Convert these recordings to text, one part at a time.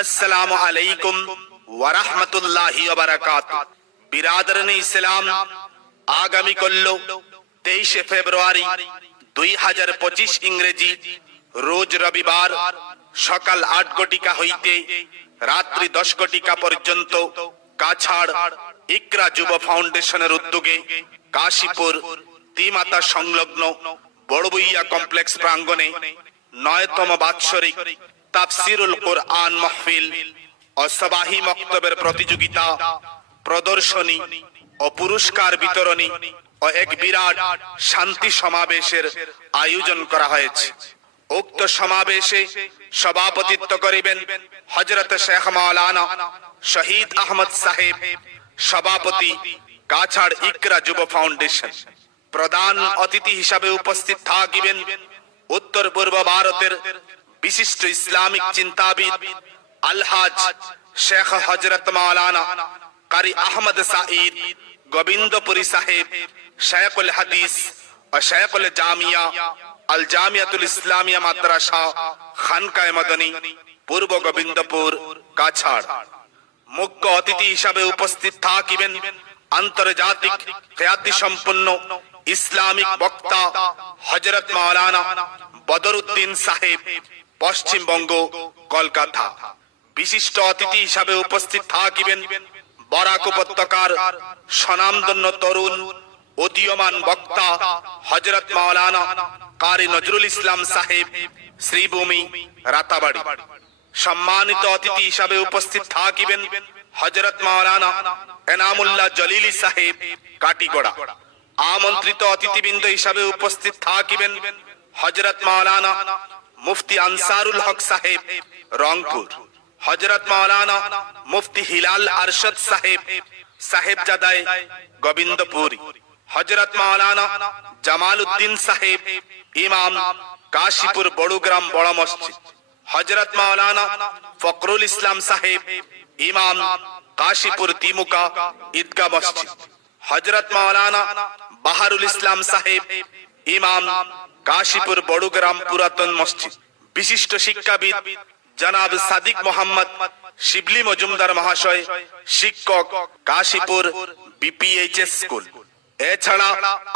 আসসালামু আলাইকুম ওয়া রাহমাতুল্লাহি ওয়া বারাকাতুহু। বিরাদরান ইসলাম আগামী কল্য তেইশে ফেব্রুয়ারি দুই হাজার পঁচিশ ইংরেজি রোজ রবিবার সকাল আট ঘটিকা হইতে রাত্রি দশ ঘটিকা পর্যন্ত কাছাড় ইকরা যুব ফাউন্ডেশনের উদ্যোগে কাশীপুর তিমাতা সংলগ্ন বড়বইয়া কমপ্লেক্স প্রাঙ্গণে নয়তম বাৎসরিক তাফসিরুল কোরআন মাহফিল ও সবাহি মক্তবের প্রতিযোগিতা, প্রদর্শনী ও পুরস্কার বিতরণী ও এক বিরাট শান্তি সমাবেশের আয়োজন করা হয়েছে। উক্ত সমাবেশে সভাপতিত্ব করিবেন হজরত শেখ মাওলানা শহীদ আহমদ সাহেব, সভাপতি কাছাড় ইকরা যুব ফাউন্ডেশন। প্রধান অতিথি হিসাবে উপস্থিত থাকিবেন উত্তর পূর্ব ভারতের বিশিষ্ট ইসলামিক চিন্তাবিদ আলহাজ শেখ হজরত মাওলানা কারি আহমদ সাঈদ গোবিন্দপুরী সাহেব, শেখুল হাদিস ও শেখুল জামিয়া, আল জামিয়াতুল ইসলামিয়া মাদ্রাসা, খানকায় মদনী, পূর্ব গোবিন্দপুর, কাছাড়। মুখ্য অতিথি হিসাবে উপস্থিত থাকিবেন আন্তর্জাতিক খ্যাতি সম্পন্ন ইসলামিক বক্তা হজরত মাওলানা বদরুদ্দিন সাহেব। পশ্চিমবঙ্গ, কলকাতা। বিশিষ্ট অতিথি হিসাবে উপস্থিত থাকিবেন বরাক উপত্যকার স্বনামধন্য তরুণ, উদীয়মান বক্তা হজরত মাওলানা কারি নজরুল ইসলাম সাহেব, শ্রীভূমি, রাতাবাড়ি। সম্মানিত অতিথি হিসাবে উপস্থিত থাকিবেন হজরত মাওলানা এনামুল্লাহ জলিলি সাহেব, কাটিগড়া। আমন্ত্রিত অতিথিবৃন্দ হিসাবে উপস্থিত থাকিবেন হজরত মাওলানা মুফতি আনসারুল হক সাহেব, রংপুর। হজরত মাওলানা মুফতি হিলাল আরশদ সাহেব, সাহেবজাদায় গোবিন্দপুরী। হজরত মাওলানা জামাল উদ্দিন সাহেব, ইমাম কাশীপুর বড়গ্রাম বড় মসজিদ। হজরত মাওলানা ফকরুল ইসলাম সাহেব, ইমাম কাশীপুর তিমুকা ঈদগাহ মসজিদ। হজরত মাওলানা বাহারুল ইসলাম সাহেব, ইমাম কাশীপুর বড়গ্রাম পুরাতন মসজিদ। বিশিষ্ট শিক্ষাবিদ জনাব সাদিক মোহাম্মদ শিবলি মজুমদার মহাশয়, শিক্ষক কাশীপুর বিপিএইচএস স্কুল। এছাড়া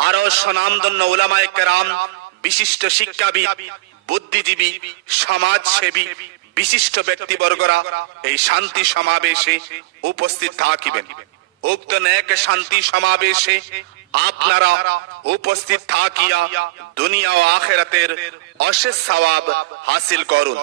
আরও স্বনামধন্য ওলামায়ে কেরাম, বিশিষ্ট শিক্ষাবিদ, বুদ্ধিজীবী, সমাজসেবী, বিশিষ্ট ব্যক্তিবর্গরা এই শান্তি সমাবেশে উপস্থিত থাকিবেন। উক্ত নেক শান্তি সমাবেশে আপনারা উপস্থিত থাকিয়া দুনিয়া ও আখেরাতের অশেষ সওয়াব হাসিল করুন।